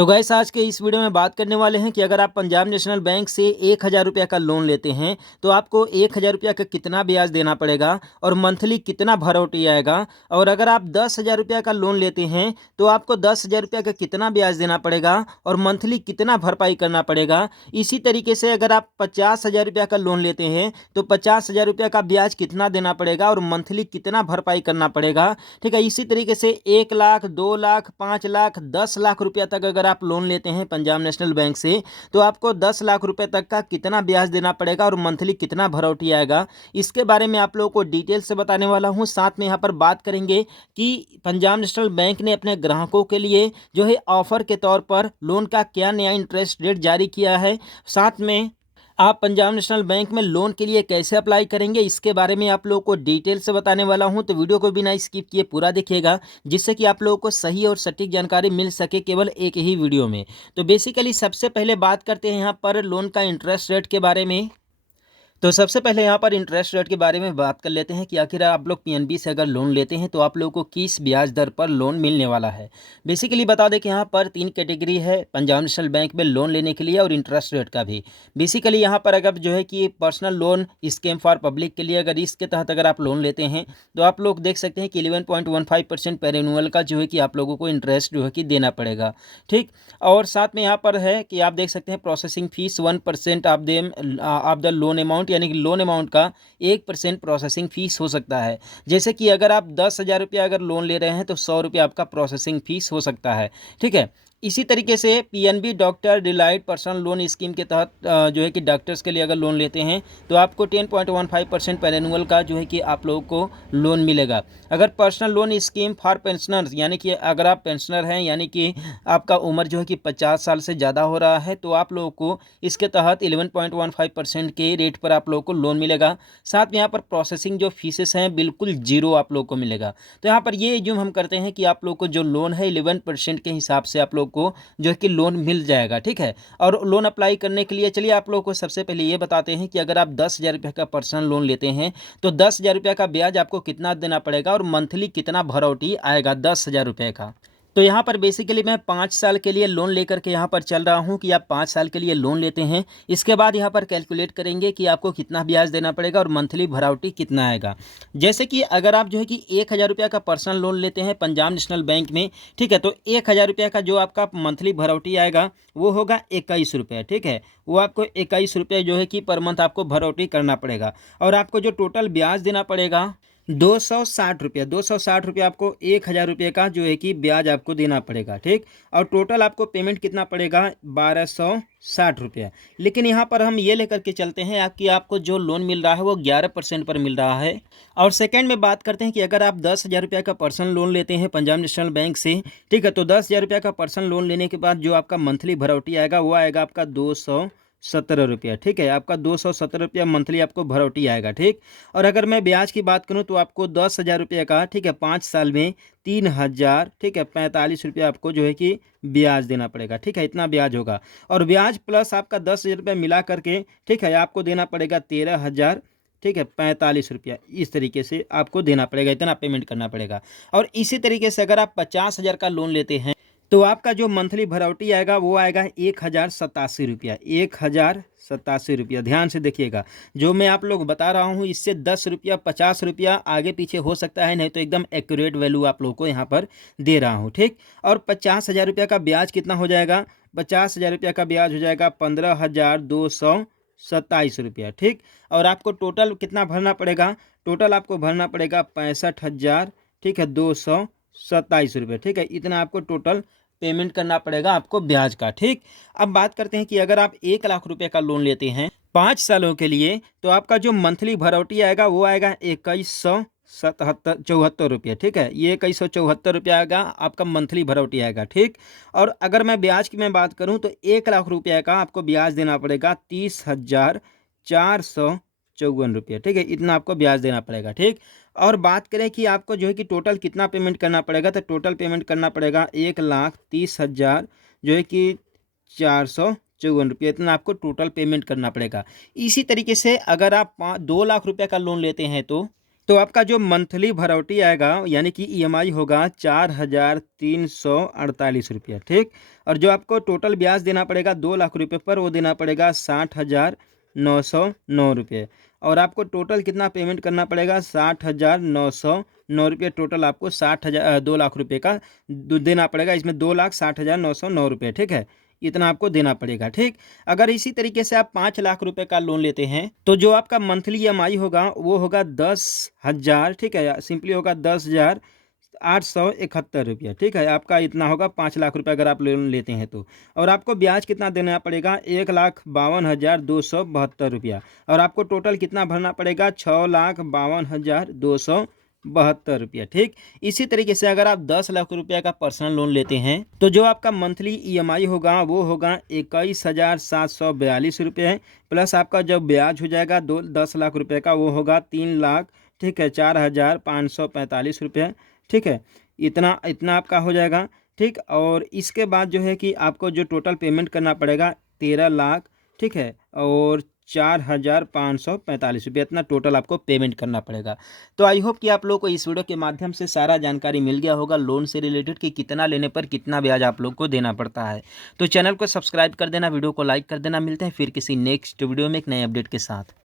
तो गाइस आज के इस वीडियो में बात करने वाले हैं कि अगर आप पंजाब नेशनल बैंक से 1,000 रुपये का लोन लेते हैं तो आपको 1,000 रुपये का कितना ब्याज देना पड़ेगा और मंथली कितना भरौटी आएगा। और अगर आप 10,000 रुपये का लोन लेते हैं तो आपको 10,000 रुपये का कितना ब्याज देना पड़ेगा और मंथली कितना भरपाई करना पड़ेगा। इसी तरीके से अगर आप 50,000 रुपये का लोन लेते हैं तो 50,000 रुपये का ब्याज कितना देना पड़ेगा और मंथली कितना भरपाई करना पड़ेगा। ठीक है, इसी तरीके से 1 लाख, 2 लाख, 5 लाख, 10 लाख रुपया तक अगर आप लोन लेते हैं पंजाब नेशनल बैंक से तो आपको 10 लाख रुपए तक का कितना ब्याज देना पड़ेगा और मंथली कितना भरौटी आएगा। इसके बारे में आप लोगों को डिटेल से बताने वाला हूं। साथ में यहाँ पर बात करेंगे कि पंजाब नेशनल बैंक ने अपने ग्राहकों के लिए जो है ऑफर के तौर पर लोन का क्या नया इंटरेस्ट रेट जारी किया है। साथ में आप पंजाब नेशनल बैंक में लोन के लिए कैसे अप्लाई करेंगे इसके बारे में आप लोगों को डिटेल से बताने वाला हूं। तो वीडियो को बिना स्किप किए पूरा देखिएगा जिससे कि आप लोगों को सही और सटीक जानकारी मिल सके केवल एक ही वीडियो में। तो बेसिकली सबसे पहले बात करते हैं यहाँ पर लोन का इंटरेस्ट रेट के बारे में। तो सबसे पहले यहाँ पर इंटरेस्ट रेट के बारे में बात कर लेते हैं कि आखिर आप लोग पीएनबी से अगर लोन लेते हैं तो आप लोगों को किस ब्याज दर पर लोन मिलने वाला है। बेसिकली बता दें कि यहाँ पर 3 कैटेगरी है पंजाब नेशनल बैंक में लोन लेने के लिए और इंटरेस्ट रेट का भी। बेसिकली यहाँ पर अगर जो है कि personal loan scheme for public के लिए अगर इसके तहत अगर आप लोन लेते हैं तो आप लोग देख सकते हैं कि 11.15% पर एनुअल का जो है कि आप लोगों को इंटरेस्ट जो है कि देना पड़ेगा। ठीक, और साथ में यहाँ पर है कि आप देख सकते हैं processing fees 1% of the loan amount, यानी कि लोन अमाउंट का 1% प्रोसेसिंग फीस हो सकता है। जैसे कि अगर आप 10,000 रुपया अगर लोन ले रहे हैं तो 100 रुपया आपका प्रोसेसिंग फीस हो सकता है। ठीक है, इसी तरीके से PNB doctor delight personal loan scheme के तहत जो है कि डॉक्टर्स के लिए अगर लोन लेते हैं तो आपको 10.15% पर एनुअल का जो है कि आप लोगों को लोन मिलेगा। अगर personal loan scheme for pensioners, यानी कि अगर आप पेंशनर हैं यानी कि आपका उम्र जो है कि 50 साल से ज़्यादा हो रहा है तो आप लोगों को इसके तहत 11.15% के रेट पर आप लोगों को लोन मिलेगा। साथ में यहाँ पर प्रोसेसिंग जो फीसेस हैं बिल्कुल जीरो आप लोगों को मिलेगा। तो यहाँ पर ये जो हम करते हैं कि आप लोग को जो लोन है 11% के हिसाब से आप लोग को जो है कि लोन मिल जाएगा। ठीक है, और लोन अप्लाई करने के लिए चलिए आप लोगों को सबसे पहले ये बताते हैं कि अगर आप 10,000 रुपये का पर्सनल लोन लेते हैं तो 10,000 रुपये का ब्याज आपको कितना देना पड़ेगा और मंथली कितना भरौटी आएगा 10,000 रुपये का। तो यहाँ पर बेसिकली मैं 5 साल के लिए लोन लेकर के यहाँ पर चल रहा हूँ कि आप 5 साल के लिए लोन लेते हैं। इसके बाद यहाँ पर कैलकुलेट करेंगे कि आपको कितना ब्याज देना पड़ेगा और मंथली भरौटी कितना आएगा। जैसे कि अगर आप जो है कि 1,000 रुपये का पर्सनल लोन लेते हैं पंजाब नेशनल बैंक में, ठीक है, तो 1,000 रुपये का जो आपका मंथली भरौटी आएगा वो होगा 21 रुपये। ठीक है, वो आपको 21 रुपये जो है कि पर मंथ आपको भरौटी करना पड़ेगा और आपको जो टोटल ब्याज देना पड़ेगा 260 रुपया। 260 रुपया आपको 1,000 रुपये का जो है कि ब्याज आपको देना पड़ेगा। ठीक, और टोटल आपको पेमेंट कितना पड़ेगा 1,260 रुपया। लेकिन यहाँ पर हम ये लेकर के चलते हैं कि आपको जो लोन मिल रहा है वो 11% पर मिल रहा है। और सेकंड में बात करते हैं कि अगर आप 10,000 रुपये का पर्सनल लोन लेते हैं पंजाब नेशनल बैंक से, ठीक है, तो 10,000 रुपये का पर्सनल लोन लेने के बाद जो आपका मंथली भरौटी आएगा वो आएगा आपका 217 रुपया। ठीक है, आपका 217 रुपया मंथली आपको भरौटी आएगा। ठीक, और अगर मैं ब्याज की बात करूं तो आपको 10,000 रुपये का, ठीक है, 5 साल में 3,000, ठीक है, 45 रुपया आपको जो है कि ब्याज देना पड़ेगा। ठीक है, इतना ब्याज होगा और ब्याज प्लस आपका 10,000 रुपया मिला करके, ठीक है, आपको देना पड़ेगा 13,000, ठीक है, 45 रुपया। इस तरीके से आपको देना पड़ेगा, इतना पेमेंट करना पड़ेगा। और इसी तरीके से अगर आप 50,000 का लोन लेते हैं तो आपका जो मंथली भरौटी आएगा वो आएगा 1,087 रुपया। 1,087 रुपया, ध्यान से देखिएगा। जो मैं आप लोग बता रहा हूँ इससे 10 रुपया 50 रुपया आगे पीछे हो सकता है, नहीं तो एकदम एक्यूरेट वैल्यू आप लोग को यहाँ पर दे रहा हूँ। ठीक, और 50,000 रुपया का ब्याज कितना हो जाएगा? 50,000 रुपया का ब्याज हो जाएगा 15,227 रुपया। ठीक, और आपको टोटल कितना भरना पड़ेगा? टोटल आपको भरना पड़ेगा 65,000, ठीक है, 227 रुपये। ठीक है, इतना आपको टोटल पेमेंट करना पड़ेगा आपको ब्याज का। ठीक, अब बात करते हैं कि अगर आप 1,00,000 रुपये का लोन लेते हैं 5 सालों के लिए तो आपका जो मंथली भरौटी आएगा वो आएगा 2,174 रुपये। ठीक है, ये 2,174 रुपया आएगा आपका मंथली भरौटी आएगा। ठीक, और अगर मैं ब्याज की मैं बात करूं तो 1,00,000 रुपये का आपको ब्याज देना पड़ेगा 30,454 रुपये। ठीक है, इतना आपको ब्याज देना पड़ेगा। ठीक, और बात करें कि आपको जो है कि टोटल कितना पेमेंट करना पड़ेगा तो टोटल पेमेंट करना पड़ेगा 1,30,000 जो है कि 454 रुपये, इतना आपको टोटल पेमेंट करना पड़ेगा। इसी तरीके से अगर आप 2 लाख रुपए का लोन लेते हैं तो तो आपका जो मंथली भरौटी आएगा यानी कि ईएमआई होगा 4,348 रुपया, ठीक। और जो आपको टोटल ब्याज देना पड़ेगा 2 लाख रुपये पर, वो देना पड़ेगा 60,909 रुपये। और आपको टोटल कितना पेमेंट करना पड़ेगा? 60,909 रुपये टोटल आपको 2 लाख रुपये का देना पड़ेगा। इसमें 2,60,909 रुपये, ठीक है, इतना आपको देना पड़ेगा, ठीक। अगर इसी तरीके से आप 5 लाख रुपए का लोन लेते हैं तो जो आपका मंथली ईएमआई होगा वो होगा 10,000, ठीक है, सिंपली होगा 10,871 रुपया, ठीक है। आपका इतना होगा 5 लाख रुपए अगर आप लोन लेते हैं तो। और आपको ब्याज कितना देना पड़ेगा? 1,52,272 रुपया। और आपको टोटल कितना भरना पड़ेगा? 6,52,272 रुपया, ठीक। इसी तरीके से अगर आप 10 लाख रुपया का पर्सनल लोन लेते हैं तो जो आपका मंथली ईएमआई होगा वो होगा 21,742 रुपये, प्लस आपका जब ब्याज हो जाएगा 10 लाख रुपये का, वो होगा 3 लाख, ठीक है, 4,545 रुपये, ठीक है। इतना इतना आपका हो जाएगा, ठीक। और इसके बाद जो है कि आपको जो टोटल पेमेंट करना पड़ेगा 13 लाख, ठीक है, और 4,545 रुपये, इतना टोटल आपको पेमेंट करना पड़ेगा। तो आई होप कि आप लोग को इस वीडियो के माध्यम से सारा जानकारी मिल गया होगा लोन से रिलेटेड कि कितना लेने पर कितना ब्याज आप लोग को देना पड़ता है। तो चैनल को सब्सक्राइब कर देना, वीडियो को लाइक कर देना। मिलते हैं फिर किसी नेक्स्ट वीडियो में एक नए अपडेट के साथ।